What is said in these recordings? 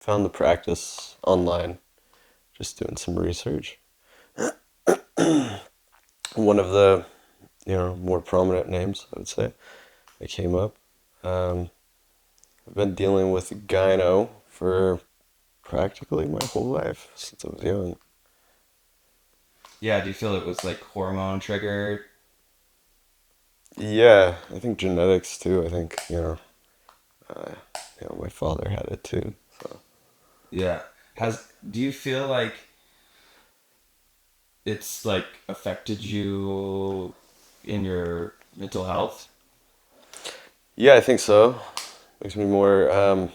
Found the practice online, just doing some research. One of the, more prominent names, I would say, that came up. Um, I've been dealing with gyno for practically my whole life since I was young. Yeah, do you feel it was like hormone triggered? Yeah, I think genetics too. I think, uh, my father had it too. So Yeah. Do you feel like it's like affected you in your mental health? yeah, I think so. Makes me more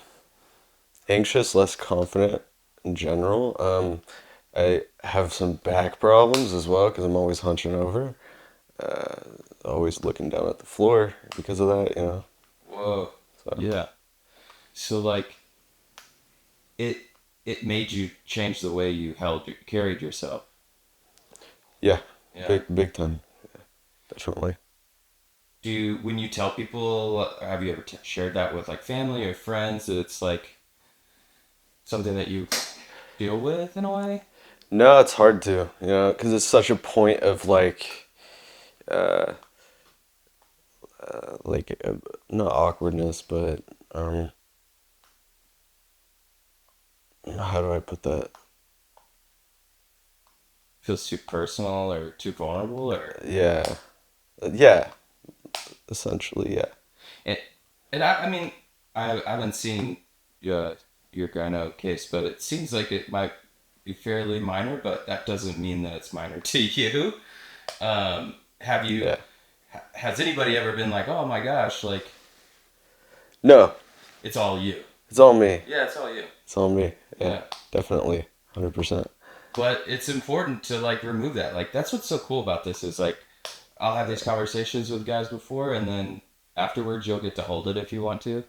anxious, less confident in general. I have some back problems as well because I'm always hunching over, uh, always looking down at the floor because of that. Whoa. So Yeah. So like it it made you change the way you carried yourself. yeah, Yeah. big time, definitely. When you tell people, have you ever shared that with like family or friends? It's like something that you deal with in a way? No, it's hard to, because it's such a point of uh, not awkwardness, but um, how do I put that? Feels too personal or too vulnerable or Yeah, yeah, essentially, yeah. it I mean I haven't seen your gyno case, but it seems like it might be fairly minor, but that doesn't mean that it's minor to you. Have you Yeah. has anybody ever been like, oh my gosh, like No, it's all you? it's all me. Yeah, it's all you. It's all me. Yeah, Yeah. definitely, 100%. But it's important to like remove that. Like that's what's so cool about this is like I'll have these conversations with guys before, and then afterwards you'll get to hold it if you want to,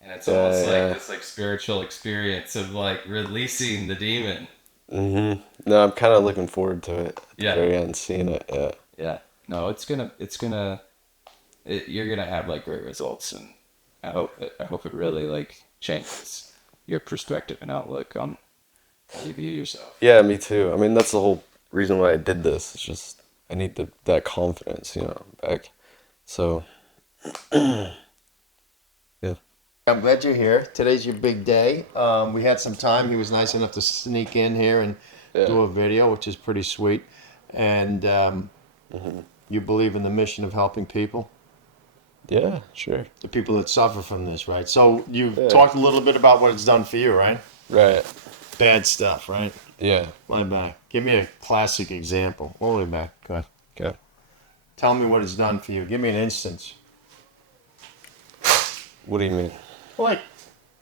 and it's Yeah, almost like yeah. this like spiritual experience of like releasing the demon. No, I'm kind of looking forward to it at the Yeah, very end, seeing it. Yeah. yeah. No, you're gonna have like great results, and I hope it really like changes your perspective and outlook on how you view yourself. Yeah, me too. I mean, that's the whole reason why I did this. It's just I need that confidence, back. So, yeah. I'm glad you're here. Today's your big day. We had some time. He was nice enough to sneak in here and Yeah. do a video, which is pretty sweet. And you believe in the mission of helping people, Yeah, sure. the people that suffer from this, right? So you've Yeah. talked a little bit about what it's done for you, right? Right. Bad stuff, right? Yeah. My back. Give me a classic example. All the way back. Go ahead. Okay. Tell me what it's done for you. Give me an instance. What do you mean? Like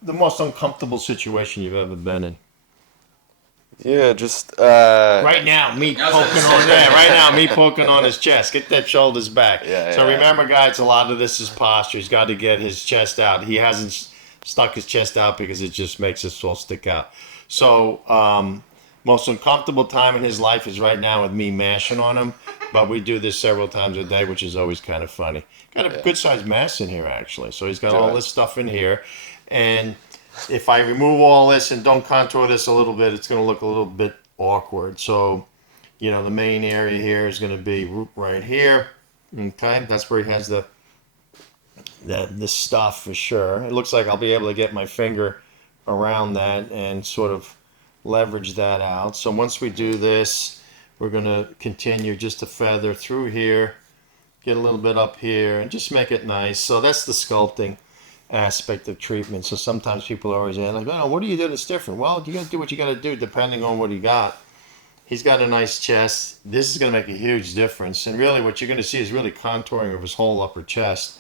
the most uncomfortable situation you've ever been in. Yeah, just Right now, me I was poking gonna on say. there. Right now, me poking on his chest. Get that shoulders back. Yeah, So yeah. remember, guys, a lot of this is posture. He's got to get his chest out. He hasn't stuck his chest out because it just makes his soul stick out. So most uncomfortable time in his life is right now with me mashing on him. But we do this several times a day, which is always kind of funny. Got a Yeah. good sized mass in here, actually. So he's got Do all it. this stuff in here. And if I remove all this and don't contour this a little bit, it's going to look a little bit awkward. So, the main area here is going to be right here. Okay, that's where he has the stuff for sure. It looks like I'll be able to get my finger around that and sort of leverage that out. So once we do this, we're going to continue just to feather through here, get a little bit up here, and just make it nice. So that's the sculpting aspect of treatment. So sometimes people are always like, oh, what do you do that's different? Well, you got to do what you got to do depending on what he got. He's got a nice chest. This is going to make a huge difference. And really what you're going to see is really contouring of his whole upper chest.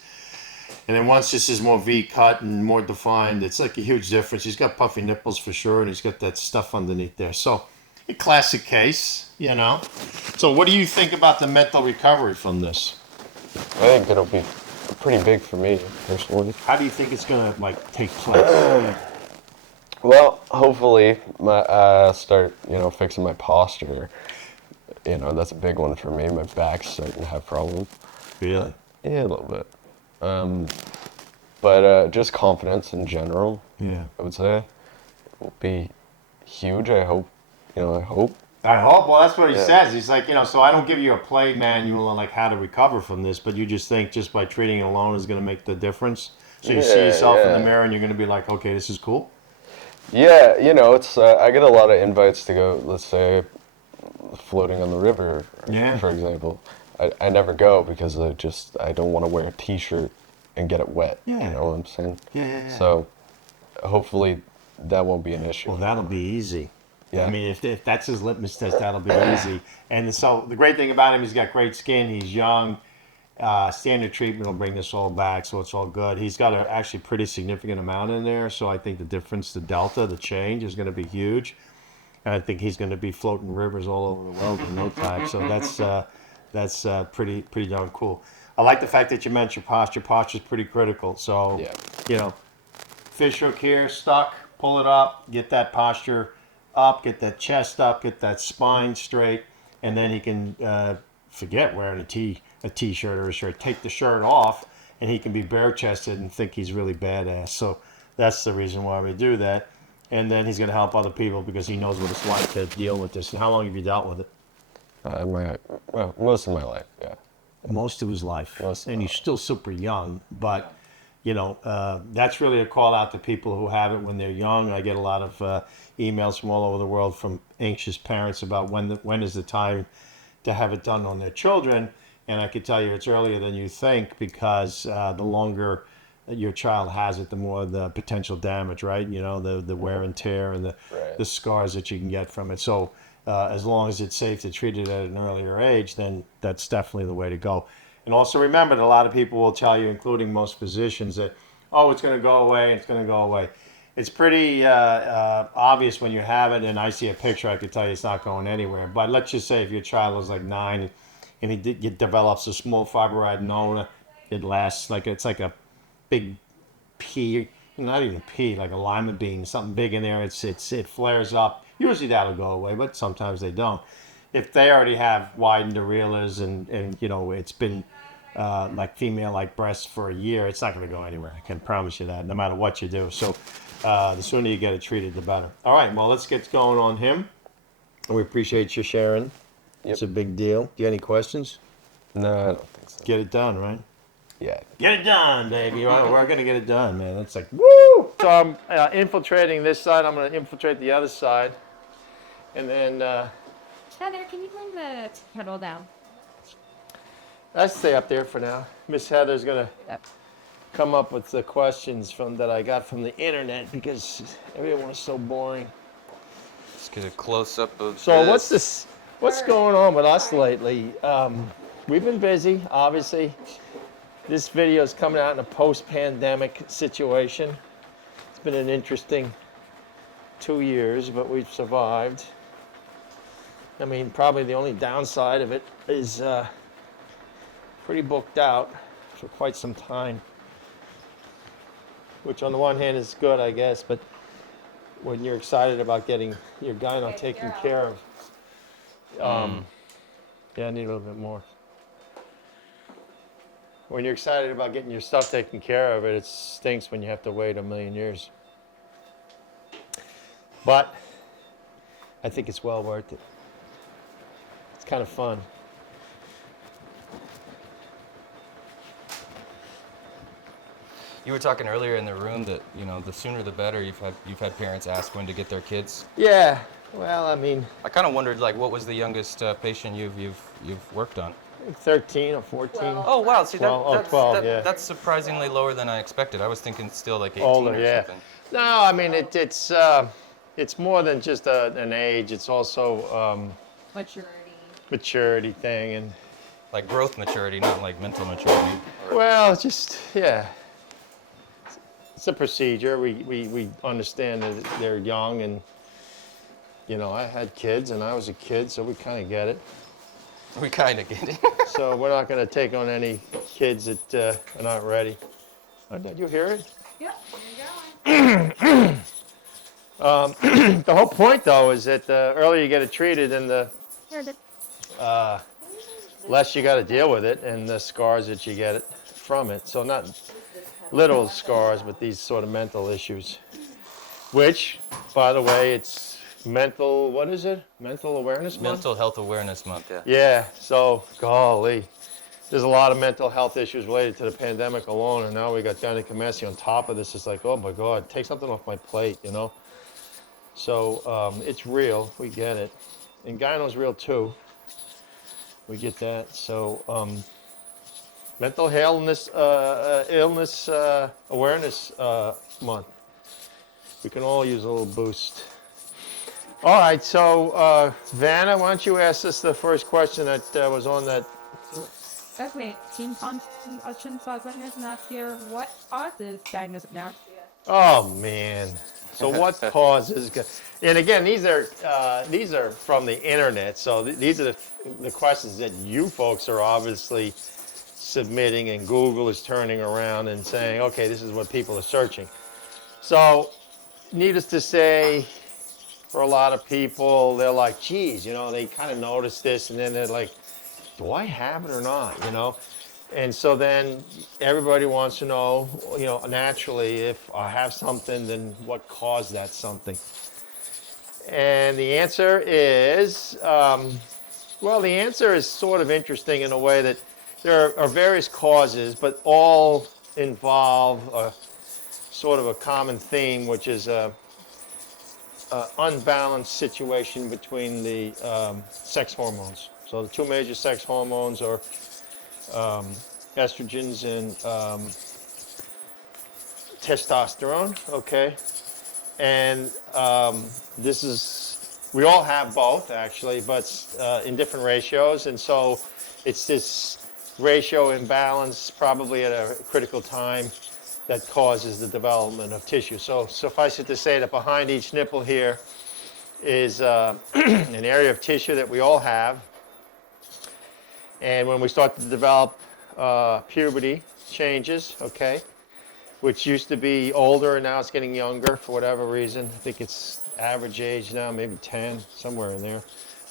And then once this is more V-cut and more defined, it's like a huge difference. He's got puffy nipples for sure, and he's got that stuff underneath there. So a classic case. So what do you think about the mental recovery from this? I think it'll be pretty big for me personally. How do you think it's going to take place? Well, hopefully, my start fixing my posture. That's a big one for me. My back's starting to have problems. Really? Yeah, a little bit. But just confidence in general, Yeah. I would say. will be huge. I hope. I hope. I hope. Well, that's what he Yeah. says. He's like, so I don't give you a play manual on like how to recover from this, but you just think just by treating it alone is going to make the difference. So you see yourself in the mirror and you're going to be like, okay, this is cool. Yeah, it's I get a lot of invites to go, let's say, floating on the river, Yeah. for example. I never go because I don't want to wear a t-shirt and get it wet. Yeah. You know what I'm saying? Yeah. So hopefully that won't be an issue. Well, that'll be easy. Yeah. I mean, if that's his litmus test, that'll be easy. And so the great thing about him, he's got great skin. He's young. Standard treatment will bring this all back, so it's all good. He's got a actually pretty significant amount in there, so I think the difference, the delta, the change is going to be huge. And I think he's going to be floating rivers all over the world in no time. So that's pretty darn cool. I like the fact that you mentioned posture. Posture is pretty critical. So fish hook here, stuck, pull it up, get that posture up, get that chest up, get that spine straight, and then he can forget wearing a t-shirt or a shirt. Take the shirt off, and he can be bare-chested and think he's really badass. So that's the reason why we do that. And then he's going to help other people because he knows what it's like to deal with this. And how long have you dealt with it? Most of my life, yeah. Most of his life. Most of And my he's still super young, but that's really a call out to people who have it when they're young. I get a lot of emails from all over the world from anxious parents about when is the time to have it done on their children. And I can tell you it's earlier than you think because the longer your child has it, the more the potential damage, right? The wear and tear and the scars that you can get from it. So as long as it's safe to treat it at an earlier age, then that's definitely the way to go. And also remember that a lot of people will tell you, including most physicians, that, it's going to go away, it's going to go away. It's pretty obvious when you have it, and I see a picture, I could tell you it's not going anywhere. But let's just say if your child was like 9 and he develops a small fibroadenoma, it lasts it's like a big pea, not even pea, like a lima bean, something big in there. It flares up. Usually that'll go away, but sometimes they don't. If they already have widened areolas and it's been like female-like breasts for a year, it's not going to go anywhere. I can promise you that, no matter what you do. So the sooner you get it treated, the better. All right, well, let's get going on him. We appreciate you sharing. Yep. It's a big deal. Do you have any questions? No, I don't think so. Get it done, right? Yeah. Get it done, baby. We're going to get it done, man. That's like, woo! So I'm infiltrating this side. I'm going to infiltrate the other side. And then Heather, can you bring the kettle down? I stay up there for now. Miss Heather's going to come up with the questions that I got from the internet because everyone was so boring. Let's get a close-up of So this. what's going on with us lately? We've been busy, obviously. This video is coming out in a post-pandemic situation. It's been an interesting 2 years, but we've survived. I mean, probably the only downside of it is pretty booked out for quite some time, which on the one hand is good, I guess, but when you're excited about getting your gyno taken care of, yeah, I need a little bit more. When you're excited about getting your stuff taken care of, it stinks when you have to wait a million years. But I think it's well worth it. It's kind of fun. You were talking earlier in the room that the sooner the better. You've had parents ask when to get their kids. Yeah. Well, I mean, I kind of wondered what was the youngest patient you've worked on? 13 or 14. Oh wow! See 12, 12, yeah. That's surprisingly lower than I expected. I was thinking still like 18 Older, or yeah. something. No, I mean it's more than just an age. It's also maturity thing and Like growth maturity, not like mental maturity. well, just yeah. It's a procedure. We understand that they're young and I had kids and I was a kid, so we kind of get it. We kind of get it. So we're not going to take on any kids that are not ready. Oh, did you hear it? Yep, there you go. The whole point, though, is that the earlier you get it treated, and the less you got to deal with it, and the scars that you get from it. So not little scars, but these sort of mental issues, which by the way, it's mental, what is it? Mental Awareness Month? Mental Health Awareness Month, yeah. Yeah, so golly, there's a lot of mental health issues related to the pandemic alone, and now we got gynecomastia on top of this. It's like, oh my God, take something off my plate, you know? So it's real, we get it. And gyno's real too, we get that. So mental illness awareness month. We can all use a little boost. All right, so Vanna, why don't you ask us the first question that was on that? Okay, team consultation is not here. What causes gynecomastia? Oh man. So what causes? And again, these are from the internet. So these are the questions that you folks are obviously submitting, and Google is turning around and saying, okay, this is what people are searching. So, needless to say, for a lot of people, they're like, geez, you know, they kind of notice this, and then they're like, do I have it or not, you know? And so then everybody wants to know, you know, naturally, if I have something, then what caused that something? And the answer is, well, the answer is sort of interesting in a way that there are various causes, but all involve sort of a common theme, which is a unbalanced situation between the sex hormones. So the two major sex hormones are estrogens and testosterone, okay? And this is, we all have both actually, but in different ratios. And so it's this ratio imbalance probably at a critical time that causes the development of tissue. So suffice it to say that behind each nipple here is an area of tissue that we all have. And when we start to develop puberty changes, okay, which used to be older and now it's getting younger for whatever reason. I think it's average age now, maybe 10, somewhere in there.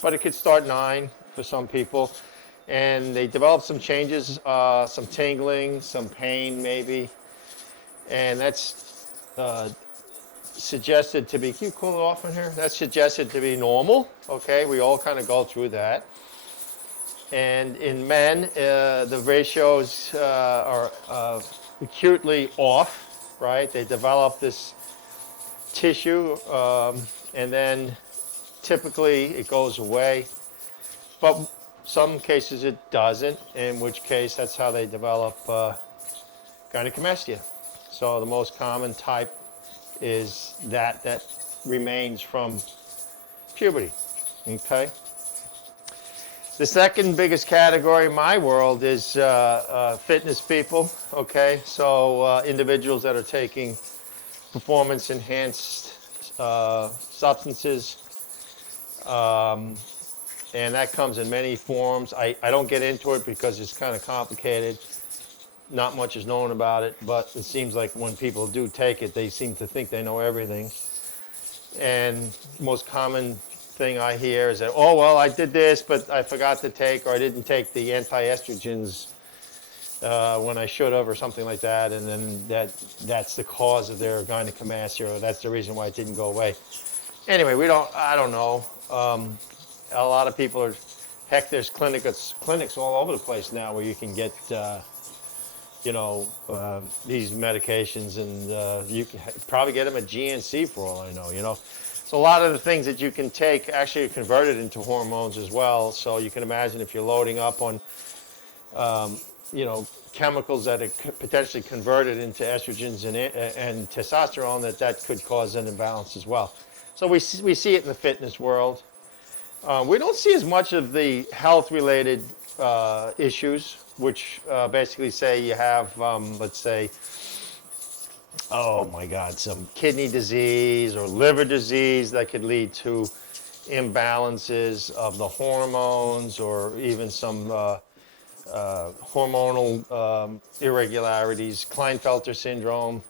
But it could start 9 for some people. And they develop some changes, some tingling, some pain maybe. And that's suggested to be, can you cool it off in here? That's suggested to be normal, okay? We all kind of go through that. And in men, the ratios are acutely off, right? They develop this tissue, and then typically it goes away. But some cases it doesn't, in which case that's how they develop gynecomastia. So the most common type is that remains from puberty, okay? The second biggest category in my world is fitness people, okay? So individuals that are taking performance enhanced substances, and that comes in many forms. I don't get into it because it's kind of complicated. Not much is known about it, but it seems like when people do take it, they seem to think they know everything. And the most common thing I hear is that, oh, well, I did this, but I forgot to take, or I didn't take the anti-estrogens when I should have, or something like that, and then that's the cause of their gynecomastia, or that's the reason why it didn't go away. Anyway, I don't know. A lot of people are, heck, there's clinics all over the place now where you can get these medications, and you can probably get them at GNC for all I know, you know. So a lot of the things that you can take actually are converted into hormones as well. So you can imagine if you're loading up on, chemicals that are potentially converted into estrogens and testosterone, that could cause an imbalance as well. So we see it in the fitness world. We don't see as much of the health-related issues, which basically say you have, let's say, oh my God, some kidney disease or liver disease that could lead to imbalances of the hormones, or even some hormonal irregularities. Klinefelter syndrome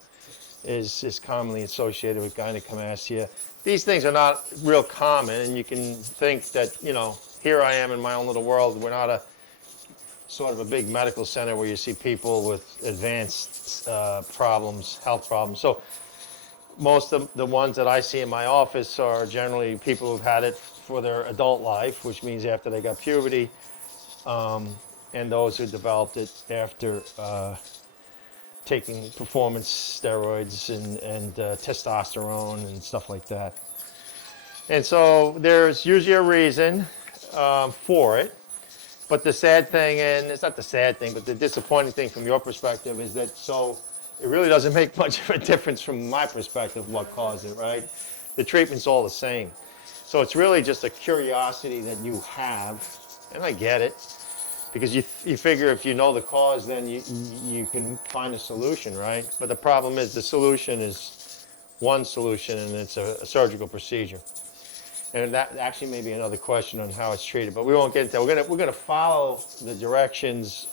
is commonly associated with gynecomastia. These things are not real common, and you can think that, here I am in my own little world. We're not a sort of a big medical center where you see people with advanced problems, health problems. So most of the ones that I see in my office are generally people who've had it for their adult life, which means after they got puberty, and those who developed it after taking performance steroids and testosterone and stuff like that. And so there's usually a reason for it. But the sad thing, and it's not the sad thing, but the disappointing thing from your perspective is that so it really doesn't make much of a difference from my perspective what caused it, right? The treatment's all the same. So it's really just a curiosity that you have, and I get it, because you figure if you know the cause, then you can find a solution, right? But the problem is the solution is one solution, and it's a surgical procedure. And that actually may be another question on how it's treated, but we won't get into that. We're gonna follow the directions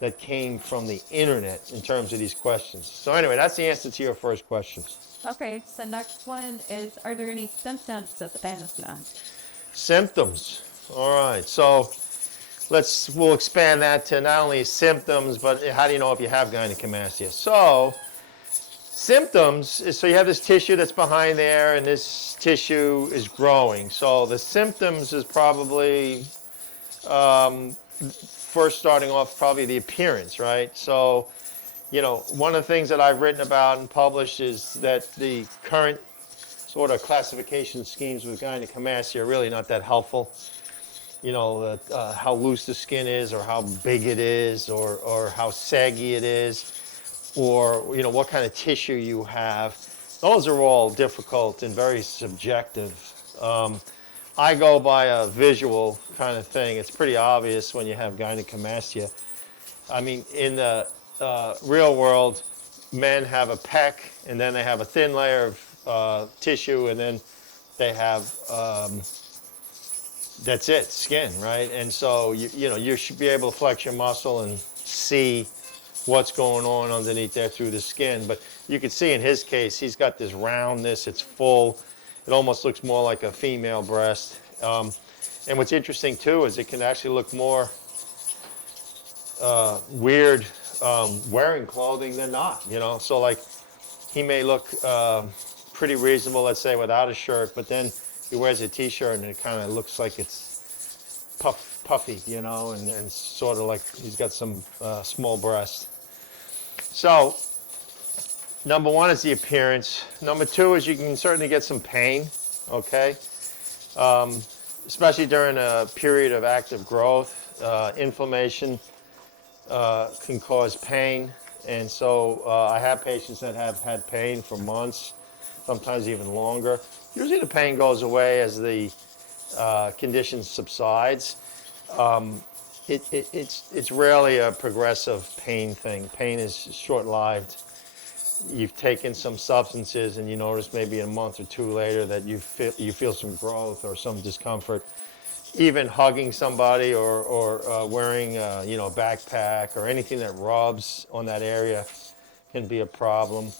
that came from the internet in terms of these questions. So anyway, that's the answer to your first question. Okay, so next one is, are there any symptoms of the Gynecomastia? Symptoms. All right. So we'll expand that to not only symptoms, but how do you know if you have gynecomastia? So symptoms is, so you have this tissue that's behind there, and this tissue is growing. So the symptoms is probably first starting off probably the appearance, right? So, one of the things that I've written about and published is that the current sort of classification schemes with gynecomastia are really not that helpful. How loose the skin is, or how big it is, or how saggy it is, or what kind of tissue you have. Those are all difficult and very subjective. I go by a visual kind of thing. It's pretty obvious when you have gynecomastia. I mean, in the real world, men have a pec, and then they have a thin layer of tissue, and then they have that's it, skin, right? And so you should be able to flex your muscle and see what's going on underneath there through the skin. But you can see in his case, he's got this roundness, it's full. It almost looks more like a female breast. And what's interesting too is it can actually look more weird wearing clothing than not, So like he may look pretty reasonable, let's say, without a shirt, but then he wears a t-shirt and it kind of looks like it's puffy, and sort of like he's got some small breast. So, number one is the appearance. Number two is you can certainly get some pain, okay? Especially during a period of active growth. Inflammation can cause pain. And so I have patients that have had pain for months, sometimes even longer. Usually the pain goes away as the condition subsides. It's rarely a progressive pain thing. Pain is short-lived. You've taken some substances and you notice maybe a month or two later that you feel some growth or some discomfort. Even hugging somebody or wearing a backpack or anything that rubs on that area can be a problem.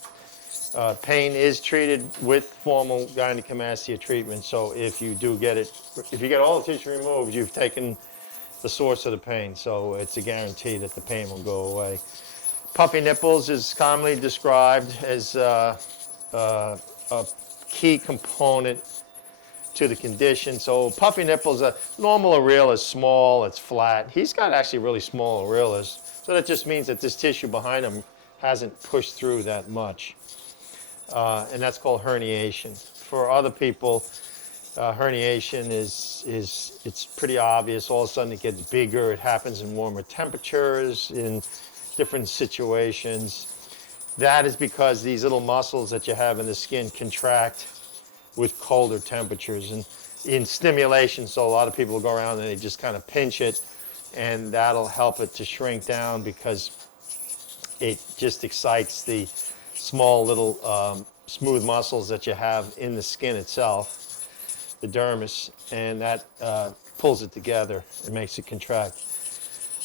Pain is treated with formal gynecomastia treatment. So if you do get it, if you get all the tissue removed, you've taken the source of the pain, so it's a guarantee that the pain will go away. Puffy nipples is commonly described as a key component to the condition. So puffy nipples, a normal areola is small, it's flat. He's got actually really small areolas, so that just means that this tissue behind him hasn't pushed through that much, and that's called herniation. For other people, herniation it's pretty obvious. All of a sudden it gets bigger. It happens in warmer temperatures, in different situations. That is because these little muscles that you have in the skin contract with colder temperatures and in stimulation. So a lot of people will go around and they just kind of pinch it, and that'll help it to shrink down because it just excites the small little smooth muscles that you have in the skin itself, the dermis, and that pulls it together and makes it contract.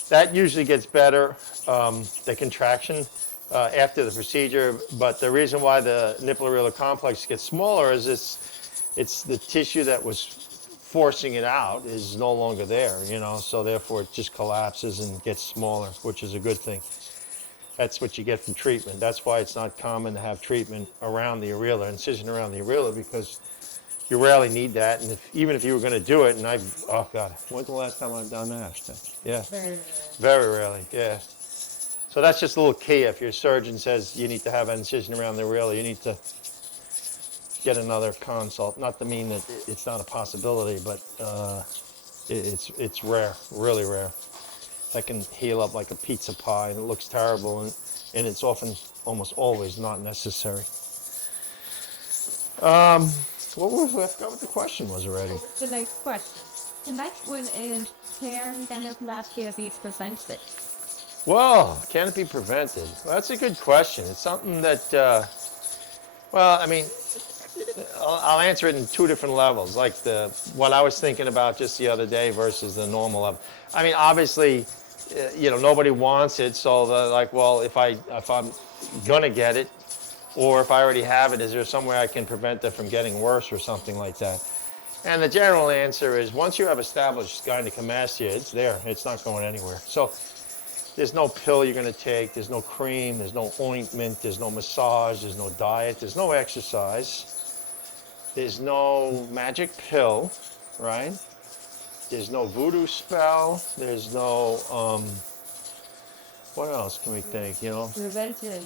That usually gets better, the contraction, after the procedure, but the reason why the nipple areolar complex gets smaller is it's the tissue that was forcing it out is no longer there, so therefore it just collapses and gets smaller, which is a good thing. That's what you get from treatment. That's why it's not common to have treatment around the areola, incision around the areola, because you rarely need that. And even if you were going to do it, and oh God, when's the last time I've done that? Yeah, Very very rarely, yeah. So that's just a little key. If your surgeon says you need to have an incision around the areola, you need to get another consult. Not to mean that it's not a possibility, but it's rare, really rare. That can heal up like a pizza pie, and it looks terrible, and it's often, almost always, not necessary. What was I forgot what the question was already. the next question. The next one is, can Gynecomastia be prevented? Well, can it be prevented? Well, that's a good question. It's something that, well, I mean, I'll answer it in two different levels, like what I was thinking about just the other day versus the normal level. I mean, obviously, nobody wants it, so they're like, well, if I'm gonna get it, or if I already have it, is there some way I can prevent it from getting worse or something like that? And the general answer is, once you have established gynecomastia, it's there. It's not going anywhere. So there's no pill you're going to take. There's no cream. There's no ointment. There's no massage. There's no diet. There's no exercise. There's no magic pill, right? There's no voodoo spell. There's no, what else can we think, Prevention.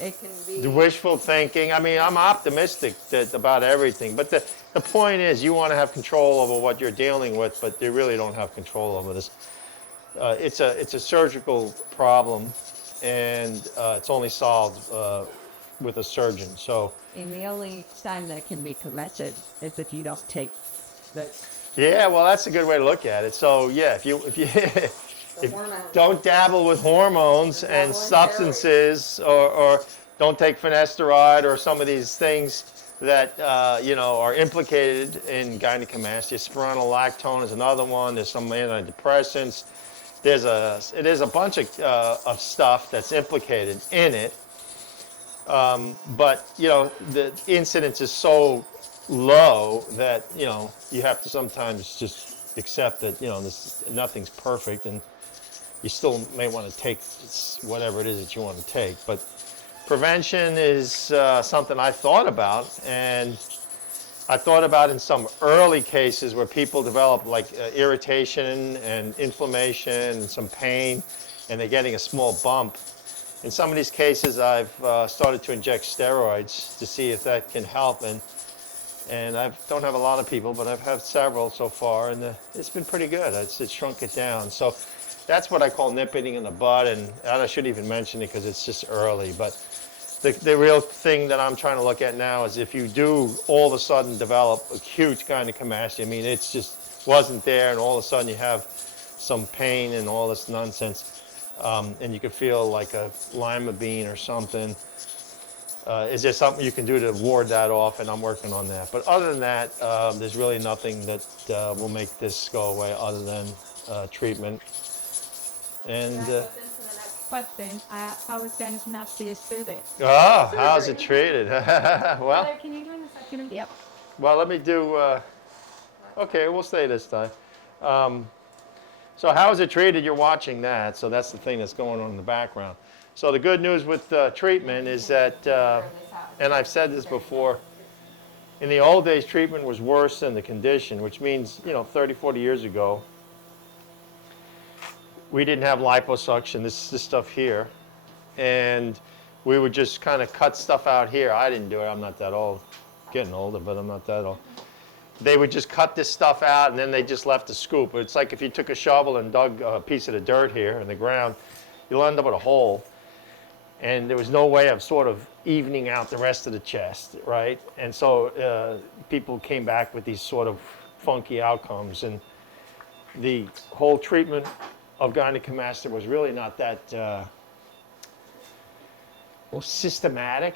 It can be. The wishful thinking. I mean, I'm optimistic about everything. But the point is, you want to have control over what you're dealing with, but you really don't have control over this. It's a surgical problem, and it's only solved with a surgeon. So And the only time that can be prevented is if you don't take the yeah, well, that's a good way to look at it. So yeah, if you hormone. don't dabble with hormones and substances, or don't take finasteride or some of these things that are implicated in gynecomastia. Spironolactone is another one. There's some antidepressants. There's a bunch of stuff that's implicated in it. But the incidence is so low that you have to sometimes just accept that nothing's perfect, and you still may want to take whatever it is that you want to take. But prevention is something I thought about, and I thought about in some early cases where people develop like irritation and inflammation and some pain, and they're getting a small bump. In some of these cases, I've started to inject steroids to see if that can help, and I don't have a lot of people, but I've had several so far, and it's been pretty good. It's shrunk it down. So that's what I call nipping in the bud, and I shouldn't even mention it because it's just early. But the real thing that I'm trying to look at now is if you do all of a sudden develop acute gynecomastia, I mean, it's just wasn't there, and all of a sudden you have some pain and all this nonsense, and you could feel like a lima bean or something. Is there something you can do to ward that off? And I'm working on that. But other than that, there's really nothing that will make this go away other than treatment. And question. How is Gynecomastia treated? how's it treated? Well, Can you join the second? Yep. well, let me do. Okay, we'll stay this time. So how is it treated? You're watching that, so that's the thing that's going on in the background. So the good news with treatment is that, and I've said this before, in the old days, treatment was worse than the condition, which means, 30, 40 years ago, we didn't have liposuction, this stuff here, and we would just kind of cut stuff out here. I didn't do it. I'm not that old. Getting older, but I'm not that old. They would just cut this stuff out, and then they just left a scoop. It's like if you took a shovel and dug a piece of the dirt here in the ground, you'll end up with a hole. And there was no way of sort of evening out the rest of the chest, right? And so people came back with these sort of funky outcomes. And the whole treatment of gynecomastia was really not that systematic.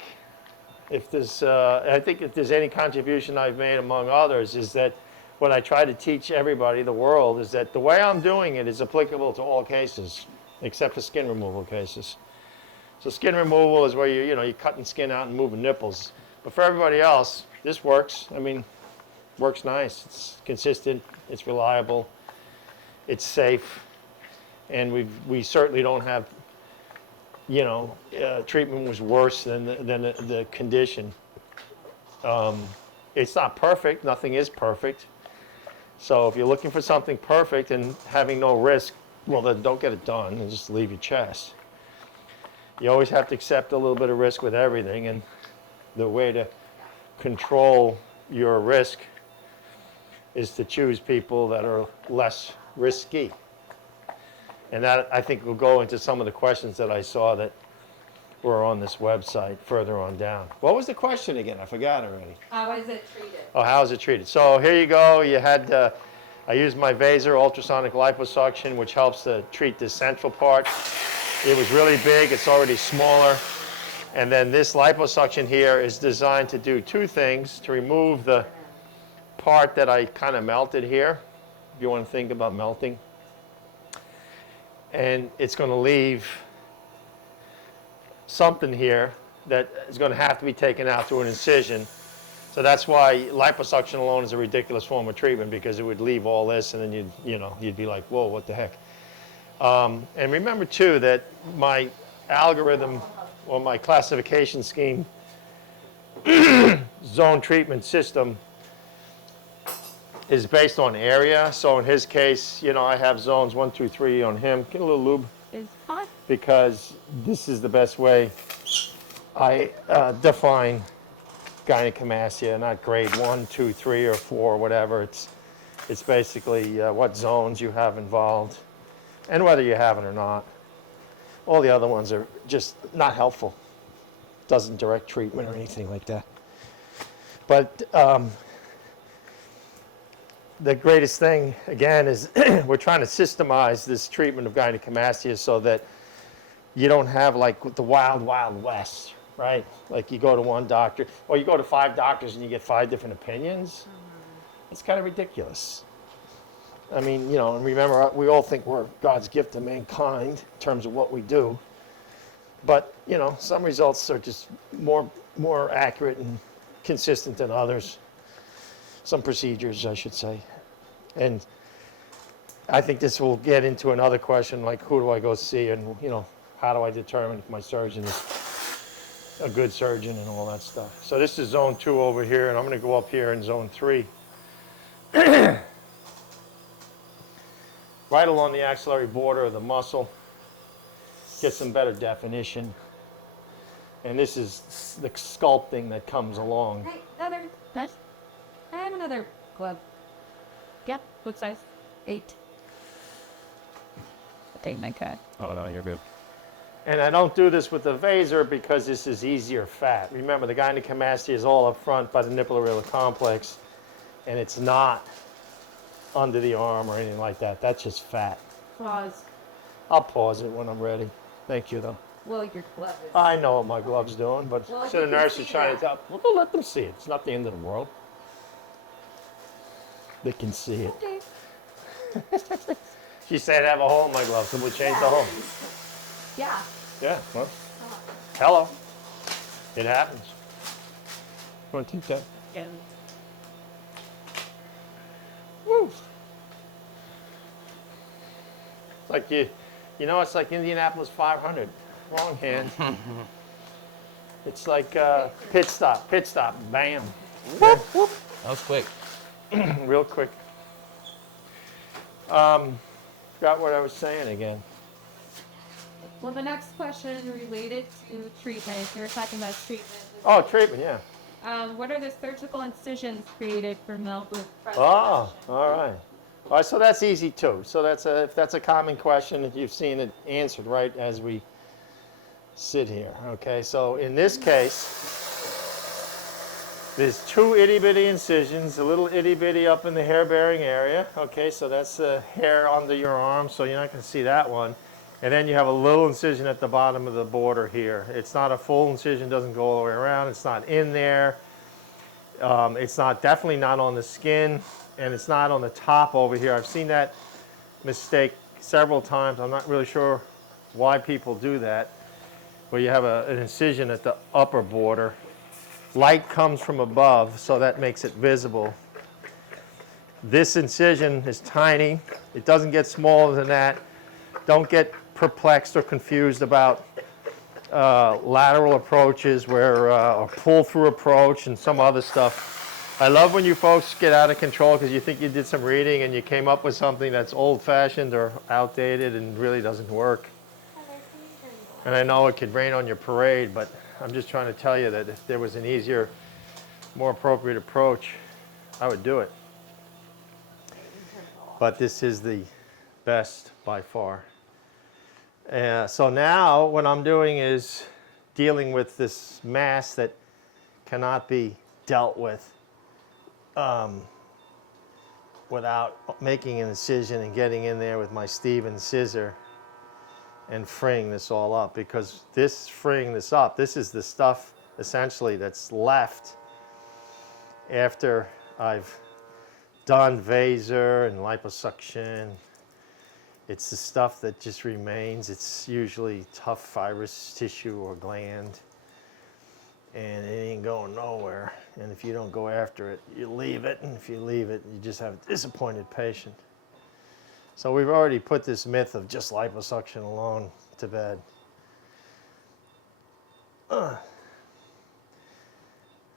If there's, I think if there's any contribution I've made among others is that what I try to teach everybody, the world, is that the way I'm doing it is applicable to all cases, except for skin removal cases. So skin removal is where you're cutting skin out and moving nipples. But for everybody else, this works. I mean, works nice. It's consistent. It's reliable. It's safe. And we certainly don't have treatment was worse than the condition. It's not perfect. Nothing is perfect. So if you're looking for something perfect and having no risk, well, then don't get it done and just leave your chest. You always have to accept a little bit of risk with everything, and the way to control your risk is to choose people that are less risky. And that, I think, will go into some of the questions that I saw that were on this website further on down. What was the question again? I forgot already. How is it treated? Oh, how is it treated? So here you go. You had, I used my Vaser ultrasonic liposuction, which helps to treat this central part. It was really big. It's already smaller. And then this liposuction here is designed to do two things: to remove the part that I kind of melted here, if you want to think about melting. And it's going to leave something here that is going to have to be taken out through an incision. So that's why liposuction alone is a ridiculous form of treatment, because it would leave all this, and then you'd be like, whoa, what the heck? And remember too that my algorithm or my classification scheme zone treatment system is based on area. So in his case, I have zones 1, 2, 3 on him. Get a little lube. Is hot. Because this is the best way I define gynecomastia, not grade 1, 2, 3, or 4, whatever. It's basically what zones you have involved and whether you have it or not. All the other ones are just not helpful. Doesn't direct treatment or anything like that. But the greatest thing, again, is we're trying to systemize this treatment of gynecomastia so that you don't have like the wild, wild west, right? Like you go to one doctor, or you go to 5 doctors and you get 5 different opinions. It's kind of ridiculous. I mean, and remember, we all think we're God's gift to mankind in terms of what we do. But, some results are just more accurate and consistent than others. Some procedures, I should say. And I think this will get into another question, like who do I go see, and, how do I determine if my surgeon is a good surgeon and all that stuff. So this is zone 2 over here, and I'm going to go up here in zone 3. Right along the axillary border of the muscle. Get some better definition. And this is the sculpting that comes along. Hey, I have another glove. Yep, what size? 8. Take my cut. Oh, no, you're good. And I don't do this with the Vaser because this is easier fat. Remember, the gynecomastia is all up front by the nipple-areolar complex, and it's not under the arm or anything like that. That's just fat. Pause. I'll pause it when I'm ready. Thank you, though. Well, your glove is. I know what my glove's doing, but Well, instead of you can nurses see trying that. to tell, well, don't let them see it. It's not the end of the world. They can see it. Okay. She said have a hole in my glove, so we'll change the hole. Yeah. Yeah, well, hello. It happens. You want to take that? Yeah. Woo. It's like it's like Indianapolis 500. Wrong hand. It's like pit stop, bam. That was quick. Real quick. Forgot what I was saying again. Well, the next question is related to treatment. You were talking about treatment. Oh, treatment, yeah. What are the surgical incisions created for milk with preservation? Oh, all right. All right, so that's easy too. So if that's a common question, you've seen it answered right as we sit here. Okay, so in this case, there's 2 itty-bitty incisions, a little itty-bitty up in the hair-bearing area. Okay, so that's the hair under your arm, so you're not going to see that one. And then you have a little incision at the bottom of the border here. It's not a full incision, doesn't go all the way around. It's not in there. It's definitely not on the skin, and it's not on the top over here. I've seen that mistake several times. I'm not really sure why people do that, where you have an incision at the upper border. Light comes from above, so that makes it visible. This incision is tiny. It doesn't get smaller than that. Don't get perplexed or confused about lateral approaches where, or pull-through approach and some other stuff. I love when you folks get out of control because you think you did some reading and you came up with something that's old-fashioned or outdated and really doesn't work. And I know it could rain on your parade, but I'm just trying to tell you that if there was an easier, more appropriate approach, I would do it. But this is the best by far. So now what I'm doing is dealing with this mass that cannot be dealt with without making an incision and getting in there with my Stevens scissor and freeing this all up, because freeing this up, this is the stuff essentially that's left after I've done vaser and liposuction. It's the stuff that just remains. It's usually tough fibrous tissue or gland, and it ain't going nowhere. And if you don't go after it, you leave it, and if you leave it, you just have a disappointed patient. So we've already put this myth of just liposuction alone to bed. I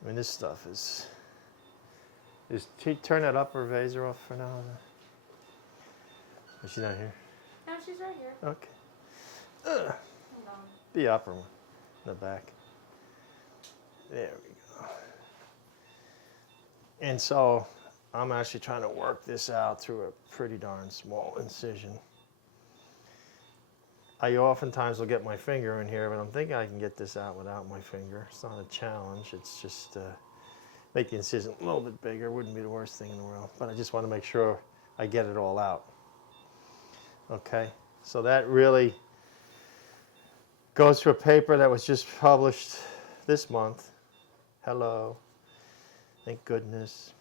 mean, this stuff is turn that upper vaser off for now? Is she not here? No, she's right here. Okay. Hold on. The upper one, the back. There we go. And so I'm actually trying to work this out through a pretty darn small incision. I oftentimes will get my finger in here, but I'm thinking I can get this out without my finger. It's not a challenge. It's just make the incision a little bit bigger. Wouldn't be the worst thing in the world. But I just want to make sure I get it all out. Okay, so that really goes to a paper that was just published this month. Hello, thank goodness.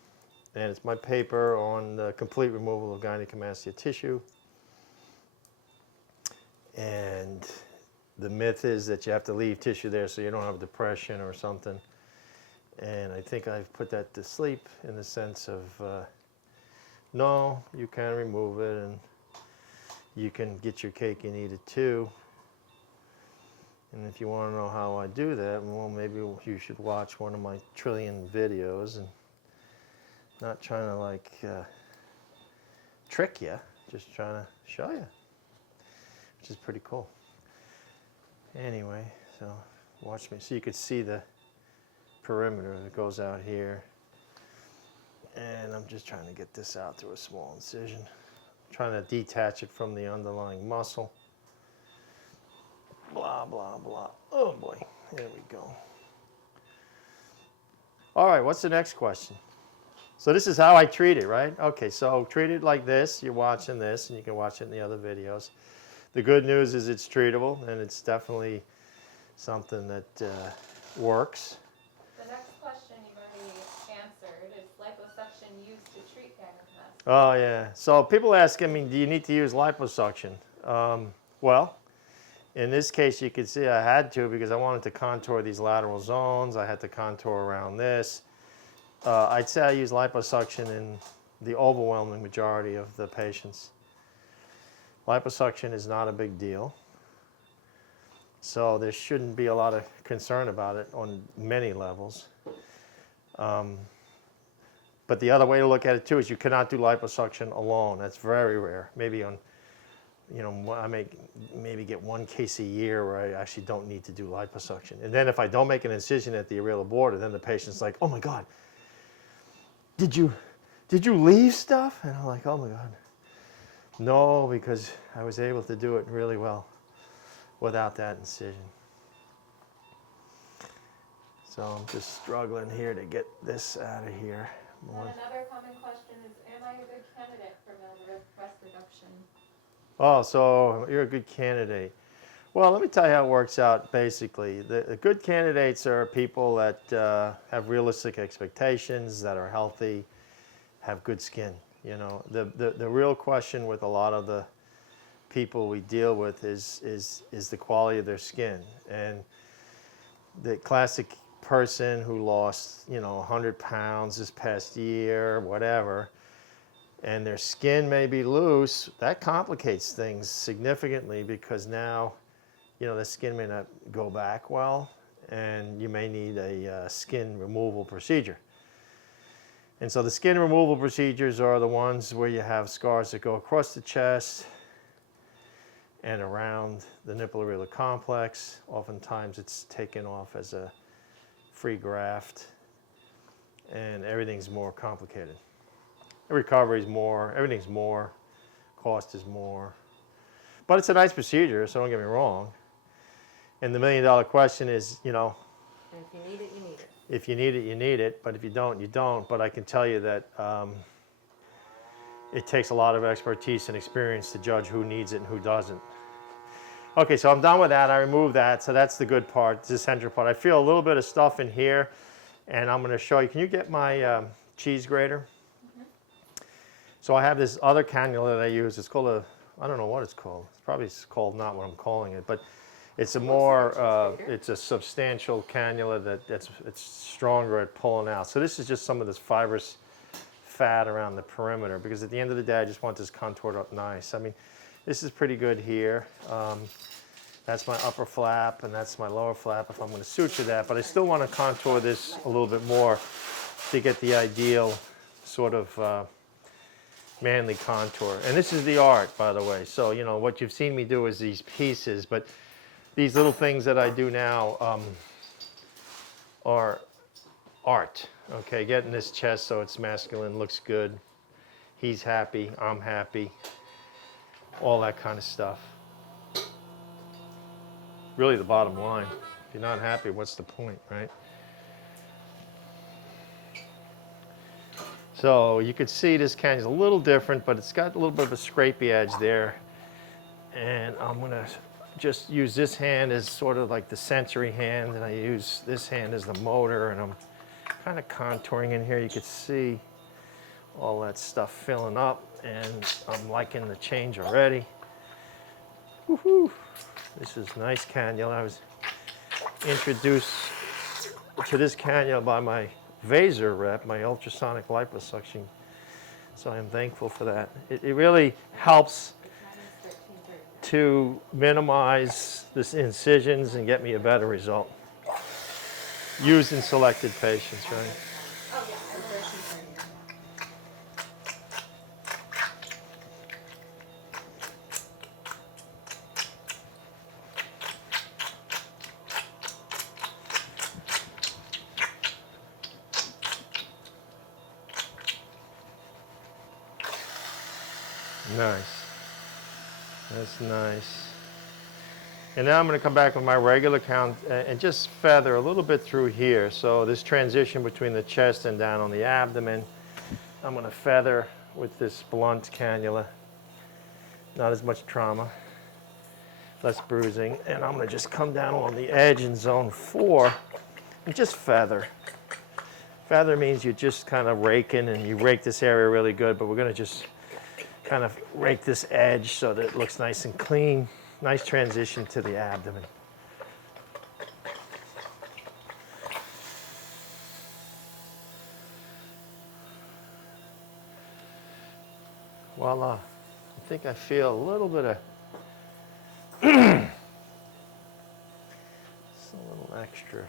And it's my paper on the complete removal of gynecomastia tissue. And the myth is that you have to leave tissue there so you don't have depression or something. And I think I've put that to sleep in the sense of, no, you can remove it and you can get your cake and eat it too. And if you want to know how I do that, well, maybe you should watch one of my trillion videos. And not trying to like trick you, just trying to show you, which is pretty cool. Anyway, so watch me. So you could see the perimeter that goes out here. And I'm just trying to get this out through a small incision. Trying to detach it from the underlying muscle. Blah, blah, blah. Oh boy, there we go. All right, what's the next question? So this is how I treat it, right? Okay, so treat it like this. You're watching this, and you can watch it in the other videos. The good news is it's treatable, and it's definitely something that works. The next question you've already answered is liposuction used to treat gynecomastia. Oh yeah. So people ask, I mean, do you need to use liposuction? Well, in this case, you can see I had to because I wanted to contour these lateral zones. I had to contour around this. I'd say I use liposuction in the overwhelming majority of the patients. Liposuction is not a big deal. So there shouldn't be a lot of concern about it on many levels. But the other way to look at it too is you cannot do liposuction alone. That's very rare. Maybe on, I may maybe get one case a year where I actually don't need to do liposuction. And then if I don't make an incision at the areolar border, then the patient's like, oh my God, did you leave stuff? And I'm like, oh my God. No, because I was able to do it really well without that incision. So I'm just struggling here to get this out of here. And another common question is, am I a good candidate for male breast reduction? Oh, so you're a good candidate. Well, let me tell you how it works out basically. The good candidates are people that have realistic expectations, that are healthy, have good skin. The real question with a lot of the people we deal with is the quality of their skin. And the classic person who lost 100 pounds this past year, whatever, and their skin may be loose, that complicates things significantly because now the skin may not go back well, and you may need a skin removal procedure. And so the skin removal procedures are the ones where you have scars that go across the chest and around the nipple-areolar complex. Oftentimes it's taken off as a free graft, and everything's more complicated. The recovery is more, everything's more, cost is more. But it's a nice procedure, so don't get me wrong. And the million-dollar question is, And if you need it, you need it. if you need it, you need it, but if you don't, you don't. But I can tell you that it takes a lot of expertise and experience to judge who needs it and who doesn't. Okay, so I'm done with that. I removed that, so that's the good part, the central part. I feel a little bit of stuff in here, and I'm going to show you. Can you get my cheese grater? So I have this other cannula that I use. It's called I don't know what it's called. It's probably called not what I'm calling it, but it's a more, it's a substantial cannula it's stronger at pulling out. So this is just some of this fibrous fat around the perimeter, because at the end of the day, I just want this contoured up nice. I mean, this is pretty good here. That's my upper flap, and that's my lower flap if I'm going to suture that, but I still want to contour this a little bit more to get the ideal sort of manly contour. And this is the art, by the way. So, what you've seen me do is these pieces, but these little things that I do now are art. Okay, getting this chest so it's masculine, looks good. He's happy, I'm happy. All that kind of stuff. Really the bottom line. If you're not happy, what's the point, right? So you could see this canyon's a little different, but it's got a little bit of a scrapey edge there. And I'm gonna just use this hand as sort of like the sensory hand, and I use this hand as the motor, and I'm kind of contouring in here. You could see all that stuff filling up, and I'm liking the change already. Woohoo! This is nice cannula. I was introduced to this cannula by my Vaser rep, my ultrasonic liposuction. So I'm thankful for that. It really helps to minimize the incisions and get me a better result. Used in selected patients, right? Oh, yeah. I was very concerned. Nice. That's nice. And now I'm going to come back with my regular count and just feather a little bit through here. So this transition between the chest and down on the abdomen, I'm going to feather with this blunt cannula. Not as much trauma, less bruising. And I'm going to just come down on the edge in zone 4 and just feather. Feather means you're just kind of raking, and you rake this area really good, but we're going to just kind of rake this edge so that it looks nice and clean. Nice transition to the abdomen. Voila. I think I feel a little bit of just a little extra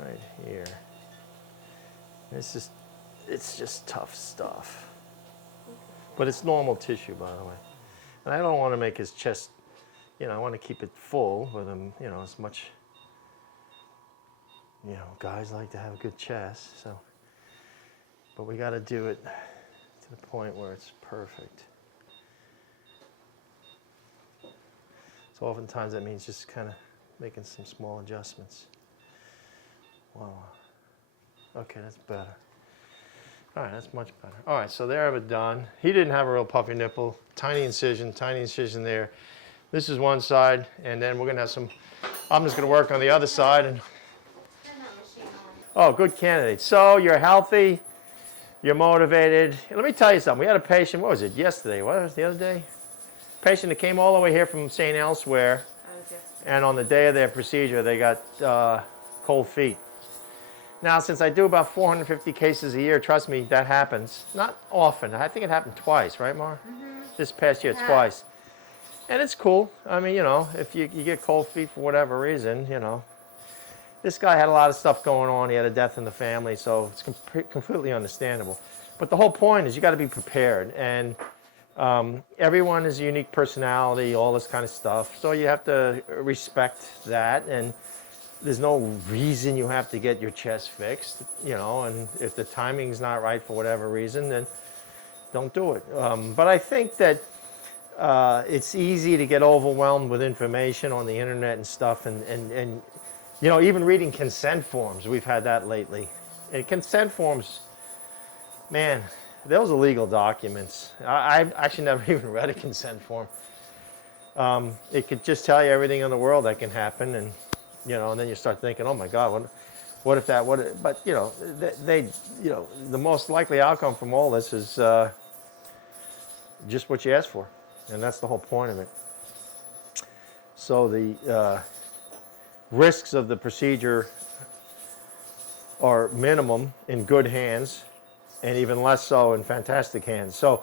right here. It's just tough stuff. But it's normal tissue, by the way. And I don't want to make his chest, I want to keep it full with him, as much, guys like to have a good chest, so. But we got to do it to the point where it's perfect. So oftentimes that means just kind of making some small adjustments. Wow. Okay, that's better. All right, that's much better. All right, so there I have it done. He didn't have a real puffy nipple. Tiny incision there. This is one side, and then we're gonna have some, I'm just gonna work on the other side. And oh, good candidate. So you're healthy, you're motivated. Let me tell you something. We had a patient, what was it, yesterday? What was it, the other day? Patient that came all the way here from St. Elsewhere, and on the day of their procedure, they got cold feet. Now, since I do about 450 cases a year, trust me, that happens. Not often. I think it happened twice, right, Mar? Mm-hmm. this past year twice. And it's cool. I mean, if you get cold feet for whatever reason, this guy had a lot of stuff going on. He had a death in the family, so it's completely understandable. But the whole point is you got to be prepared. And everyone has a unique personality, all this kind of stuff. So you have to respect that. And there's no reason you have to get your chest fixed, and if the timing's not right for whatever reason, then don't do it. But I think that it's easy to get overwhelmed with information on the internet and stuff, and even reading consent forms. We've had that lately. And consent forms, man, those are legal documents. I've actually never even read a consent form. It could just tell you everything in the world that can happen, and then you start thinking, oh my God, what if that? But the most likely outcome from all this is just what you asked for, and that's the whole point of it. So the risks of the procedure are minimum in good hands, and even less so in fantastic hands. So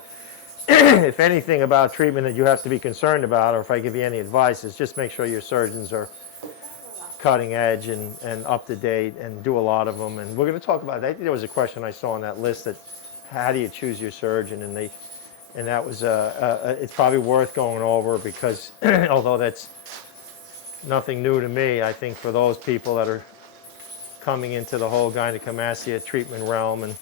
if anything about treatment that you have to be concerned about, or if I give you any advice, is just make sure your surgeons are cutting edge and up to date and do a lot of them. And we're going to talk about that. I think there was a question I saw on that list that how do you choose your surgeon? And that was it's probably worth going over because although that's nothing new to me, I think for those people that are coming into the whole gynecomastia treatment realm and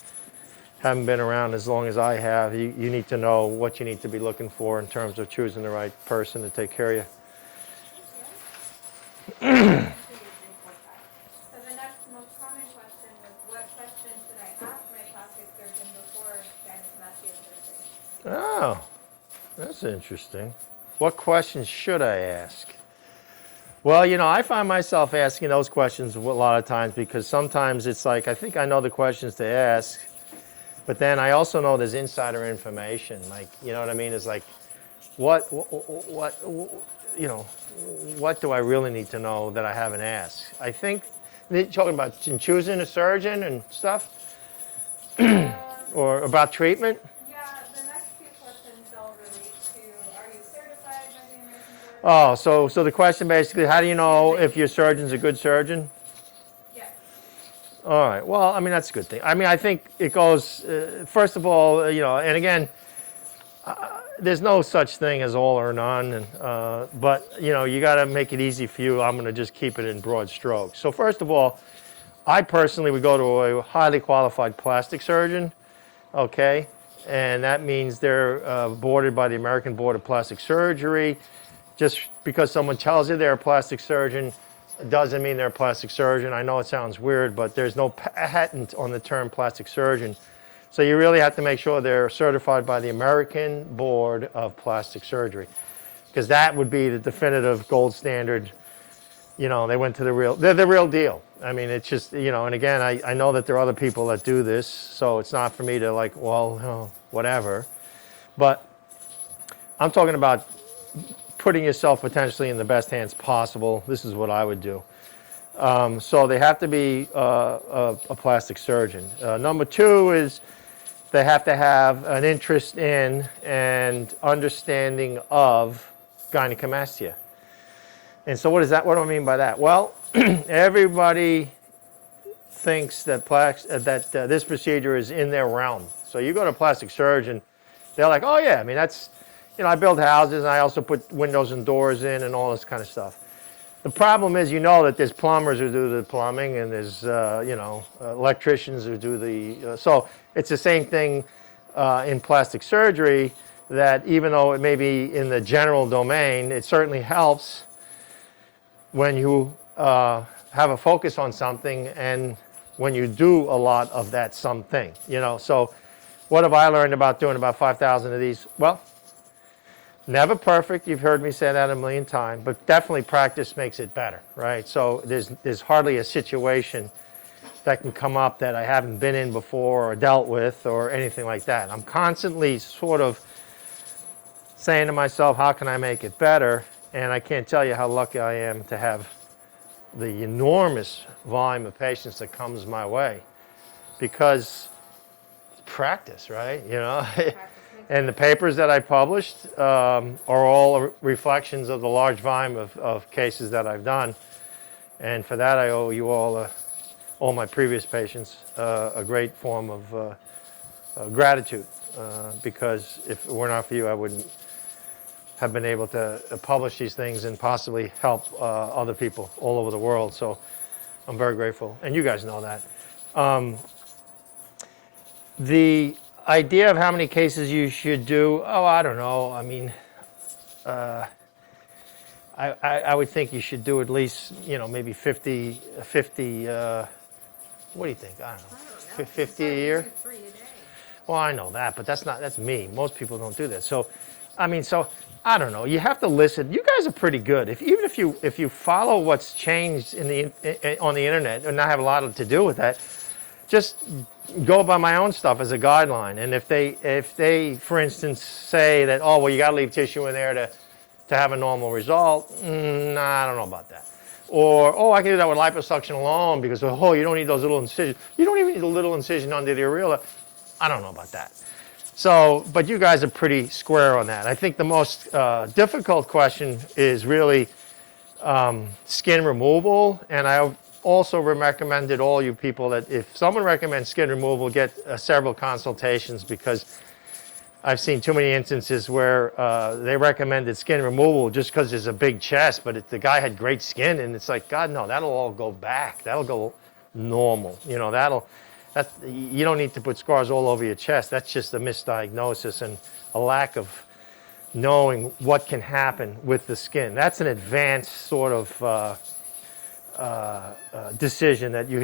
haven't been around as long as I have, you need to know what you need to be looking for in terms of choosing the right person to take care of you. So the next most common question was, what question should I ask my plastic surgeon before gynecomastia surgery? Oh, that's interesting. What questions should I ask? Well, I find myself asking those questions a lot of times because sometimes it's like, I think I know the questions to ask, but then I also know there's insider information. Like, you know what I mean? It's like, what do I really need to know that I haven't asked? I think, talking about choosing a surgeon and stuff, or about treatment. Yeah, the next few questions all relate to, are you certified by the American Board? Oh, so the question basically, how do you know if your surgeon's a good surgeon? Yes. All right. Well, I mean, that's a good thing. I mean, I think it goes, first of all, and again, there's no such thing as all or none, but, you got to make it easy for you. I'm going to just keep it in broad strokes. So first of all, I personally would go to a highly qualified plastic surgeon, okay? And that means they're boarded by the American Board of Plastic Surgery. Just because someone tells you they're a plastic surgeon doesn't mean they're a plastic surgeon. I know it sounds weird, but there's no patent on the term plastic surgeon. So you really have to make sure they're certified by the American Board of Plastic Surgery, because that would be the definitive gold standard. They went to they're the real deal. I mean, it's just, and again, I know that there are other people that do this, so it's not for me to like, well, whatever. But I'm talking about putting yourself potentially in the best hands possible. This is what I would do. So they have to be a plastic surgeon. Number two is they have to have an interest in and understanding of gynecomastia. And so what is that? What do I mean by that? Well, everybody thinks that this procedure is in their realm. So you go to a plastic surgeon, they're like, oh yeah, I mean that's, I build houses and I also put windows and doors in and all this kind of stuff. The problem is, that there's plumbers who do the plumbing and there's, electricians who do the, so it's the same thing in plastic surgery, that even though it may be in the general domain, it certainly helps when you have a focus on something and when you do a lot of that something, So what have I learned about doing about 5,000 of these? Well, never perfect. You've heard me say that a million times, but definitely practice makes it better, right? So there's hardly a situation that can come up that I haven't been in before or dealt with or anything like that. I'm constantly sort of saying to myself, how can I make it better? And I can't tell you how lucky I am to have the enormous volume of patients that comes my way, because it's practice, right? Practice makes And the papers that I published are all reflections of the large volume of cases that I've done. And for that, I owe you all my previous patients, a great form of gratitude. Because if it were not for you, I wouldn't have been able to publish these things and possibly help other people all over the world. So I'm very grateful. And you guys know that. The idea of how many cases you should do, oh, I don't know. I mean, I would think you should do at least, maybe 50, what do you think? I don't know, 50 a year? 3 a day. Well, I know that, but that's me. Most people don't do that. So, I don't know. You have to listen. You guys are pretty good. Even if you follow what's changed on the internet and not have a lot to do with that, just go by my own stuff as a guideline. And if they, for instance, say that, oh, well, you got to leave tissue in there to have a normal result, nah, I don't know about that. Or, oh, I can do that with liposuction alone because, oh, you don't need those little incisions. You don't even need a little incision under the areola. I don't know about that. So, but you guys are pretty square on that. I think the most difficult question is really skin removal. And I also recommended all you people that if someone recommends skin removal, get several consultations, because I've seen too many instances where they recommended skin removal just because there's a big chest, but if the guy had great skin, and it's like, God, no, that'll all go back. That'll go normal. You don't need to put scars all over your chest. That's just a misdiagnosis and a lack of knowing what can happen with the skin. That's an advanced sort of decision that you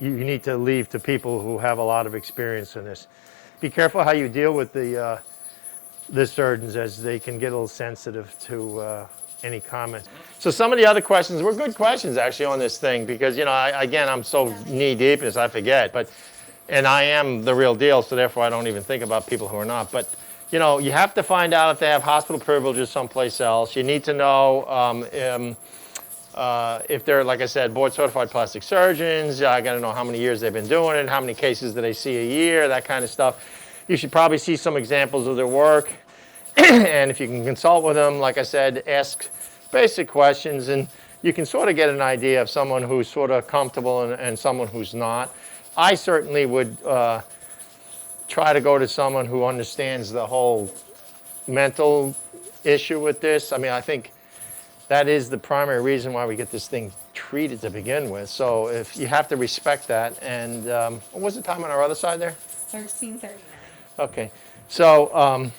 need to leave to people who have a lot of experience in this. Be careful how you deal with the surgeons, as they can get a little sensitive to any comments. So some of the other questions were good questions actually on this thing, because I'm so knee deep in this, I forget. And I am the real deal, so therefore I don't even think about people who are not. But you have to find out if they have hospital privileges someplace else. You need to know if they're, like I said, board certified plastic surgeons. I got to know how many years they've been doing it, how many cases do they see a year, that kind of stuff. You should probably see some examples of their work. And if you can consult with them, like I said, ask basic questions, and you can sort of get an idea of someone who's sort of comfortable and someone who's not. I certainly would try to go to someone who understands the whole mental issue with this. I think that is the primary reason why we get this thing treated to begin with. So if you have to respect that. And what was the time on our other side there? 13:39. Okay. So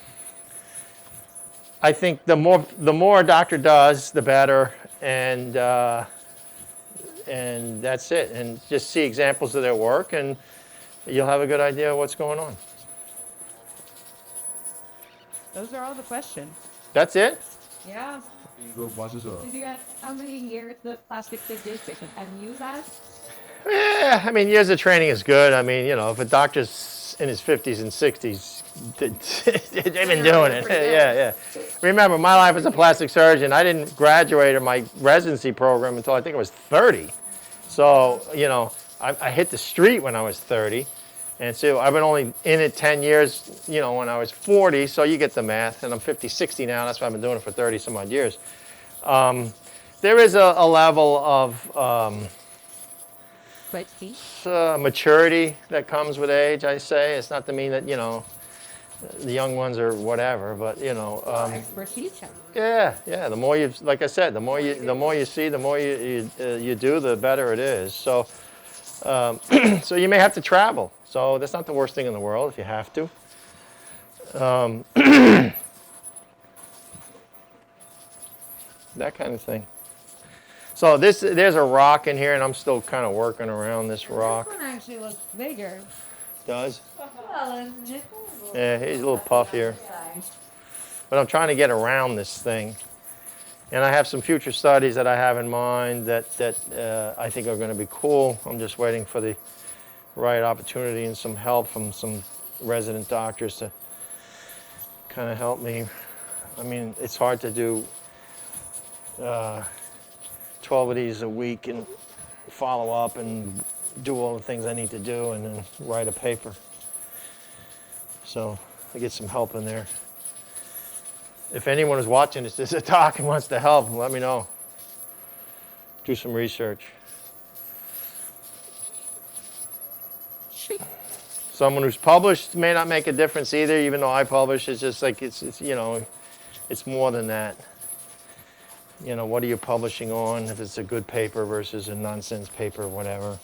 I think the more a doctor does, the better. And that's it. And just see examples of their work, and you'll have a good idea of what's going on. Those are all the questions. That's it? Yeah. Did you guys, how many years the plastic surgery have you used that? Yeah, years of training is good. If a doctor's in his 50s and 60s, they've been doing it. Yeah. Remember, my life as a plastic surgeon, I didn't graduate my residency program until I think I was 30. So, I hit the street when I was 30. And so I've been only in it 10 years, when I was 40. So you get the math. And I'm 50, 60 now. That's why I've been doing it for 30 some odd years. There is a level of maturity that comes with age, I say. It's not to mean that, the young ones are whatever, but, Expertise. Yeah. The more you, like I said, the more you see, the more you do, the better it is. So, so you may have to travel. So that's not the worst thing in the world if you have to. That kind of thing. So there's a rock in here, and I'm still kind of working around this rock. This one actually looks bigger. Does? Well, Yeah, he's a little puffier. But I'm trying to get around this thing. And I have some future studies that I have in mind that I think are going to be cool. I'm just waiting for the right opportunity and some help from some resident doctors to kind of help me. It's hard to do 12 of these a week and follow up and do all the things I need to do and then write a paper. So I get some help in there. If anyone is watching this is a talk and wants to help, let me know. Do some research. Someone who's published may not make a difference either, even though I publish. It's just like, it's it's more than that. What are you publishing on? If it's a good paper versus a nonsense paper, whatever.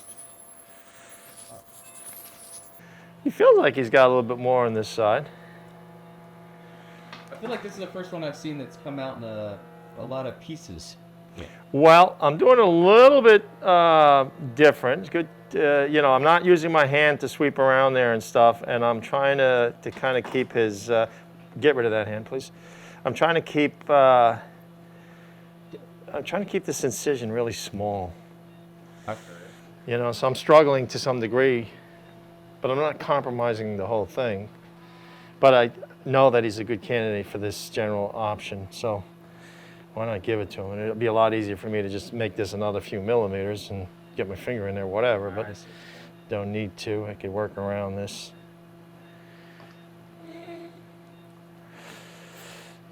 He feels like he's got a little bit more on this side. I feel like this is the first one I've seen that's come out in a lot of pieces. Well, I'm doing a little bit different. It's good. I'm not using my hand to sweep around there and stuff, and I'm trying to kind of keep his. Get rid of that hand, please. I'm trying to keep this incision really small. Okay. So I'm struggling to some degree, but I'm not compromising the whole thing. But I know that he's a good candidate for this general option, so why not give it to him? And it'll be a lot easier for me to just make this another few millimeters and get my finger in there, whatever, but don't need to. I could work around this.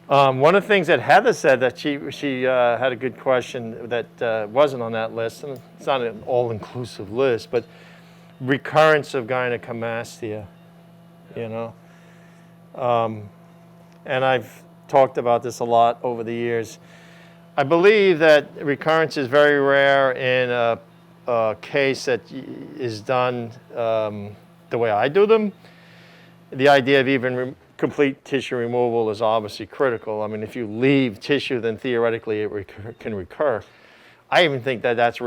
One of the things that Heather said that she had a good question that wasn't on that list, and it's not an all-inclusive list, but recurrence of gynecomastia, and I've talked about this a lot over the years. I believe that recurrence is very rare in a case that is done the way I do them. The idea of even complete tissue removal is obviously critical. I mean, if you leave tissue, then theoretically it can recur. I even think that that's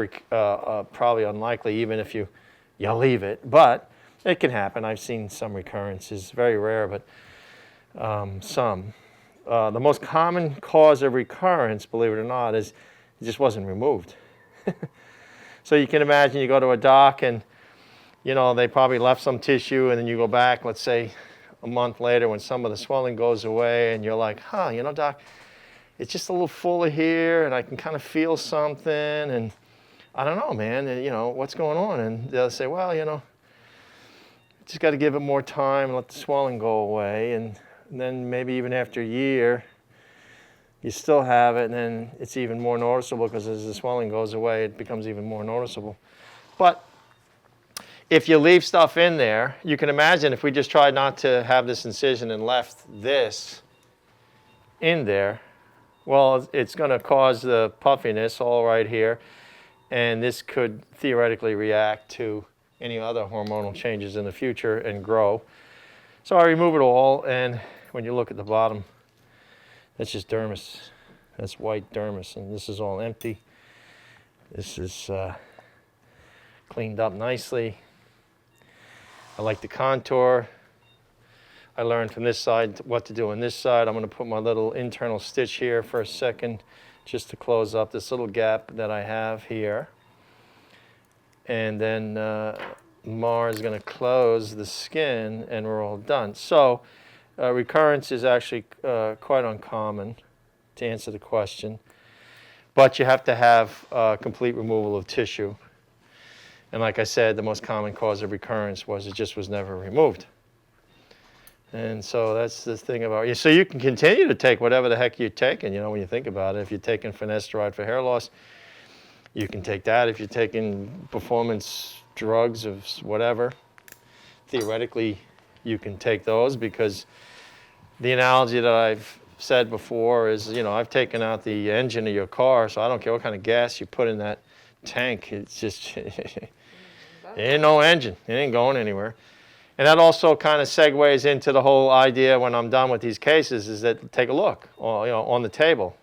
probably unlikely, even if you leave it. But it can happen. I've seen some recurrences, very rare, but some. The most common cause of recurrence, believe it or not, is it just wasn't removed. So you can imagine you go to a doc and, they probably left some tissue, and then you go back, let's say, a month later when some of the swelling goes away, and you're like, doc, it's just a little fuller here, and I can kind of feel something, and I don't know, man, and, what's going on? And they'll say, well, just got to give it more time and let the swelling go away, and then maybe even after a year, you still have it, and then it's even more noticeable because as the swelling goes away, it becomes even more noticeable. But if you leave stuff in there, you can imagine if we just tried not to have this incision and left this in there, well, it's going to cause the puffiness all right here, and this could theoretically react to any other hormonal changes in the future and grow. So I remove it all, and when you look at the bottom, that's just dermis. That's white dermis, and this is all empty. This is cleaned up nicely. I like the contour. I learned from this side what to do on this side. I'm going to put my little internal stitch here for a second just to close up this little gap that I have here. And then Mar is going to close the skin, and we're all done. So recurrence is actually quite uncommon, to answer the question. But you have to have complete removal of tissue. And like I said, the most common cause of recurrence was it just was never removed. And so that's the thing about it. So you can continue to take whatever the heck you're taking, when you think about it. If you're taking finasteride for hair loss, you can take that. If you're taking performance drugs of whatever, theoretically you can take those, because the analogy that I've said before is, I've taken out the engine of your car, so I don't care what kind of gas you put in that tank. It's just, it ain't no engine. It ain't going anywhere. And that also kind of segues into the whole idea when I'm done with these cases is that take a look, on the table,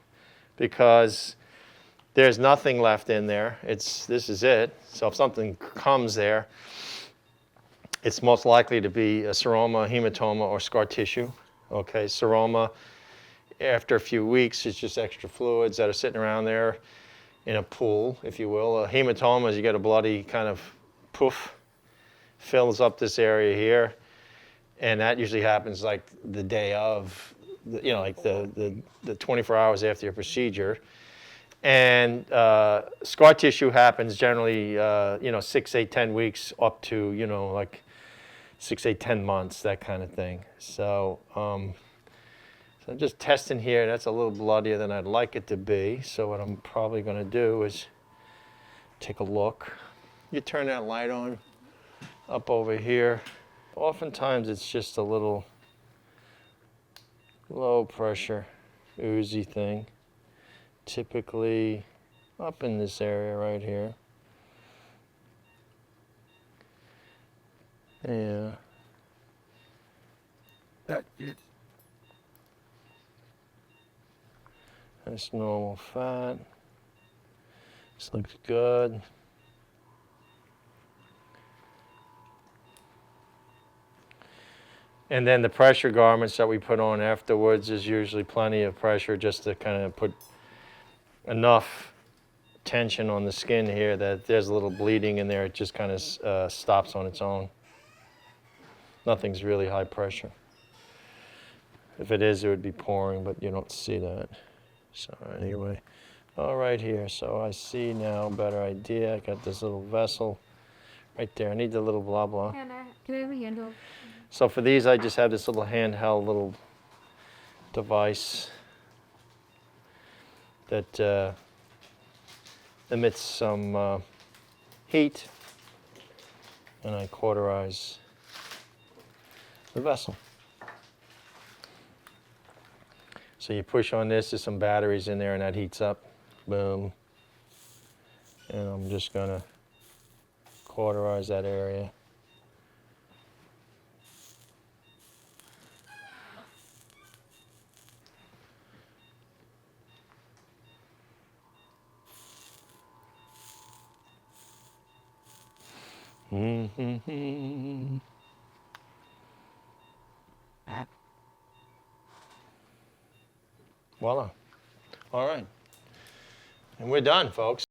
because there's nothing left in there. This is it. So if something comes there, it's most likely to be a seroma, hematoma, or scar tissue. Okay, seroma, after a few weeks, it's just extra fluids that are sitting around there in a pool, if you will. A hematoma is you get a bloody kind of poof, fills up this area here, and that usually happens like the day of, like the 24 hours after your procedure. And scar tissue happens generally, 6, 8, 10 weeks up to, like 6, 8, 10 months, that kind of thing. So, so I'm just testing here. That's a little bloodier than I'd like it to be. So what I'm probably going to do is take a look. You turn that light on up over here. Oftentimes it's just a little low pressure, oozy thing. Typically up in this area right here. Yeah. That's normal fat. This looks good. And then the pressure garments that we put on afterwards is usually plenty of pressure just to kind of put enough tension on the skin here that if there's a little bleeding in there, it just kind of stops on its own. Nothing's really high pressure. If it is, it would be pouring, but you don't see that. So anyway, all right here. So I see now a better idea. I got this little vessel right there. I need the little blah blah. Hannah, can I have a handle? So for these, I just have this little handheld little device that emits some heat, and I cauterize the vessel. So you push on this, there's some batteries in there, and that heats up. Boom. And I'm just going to cauterize that area. Mm-hmm. Voila. All right. And we're done, folks.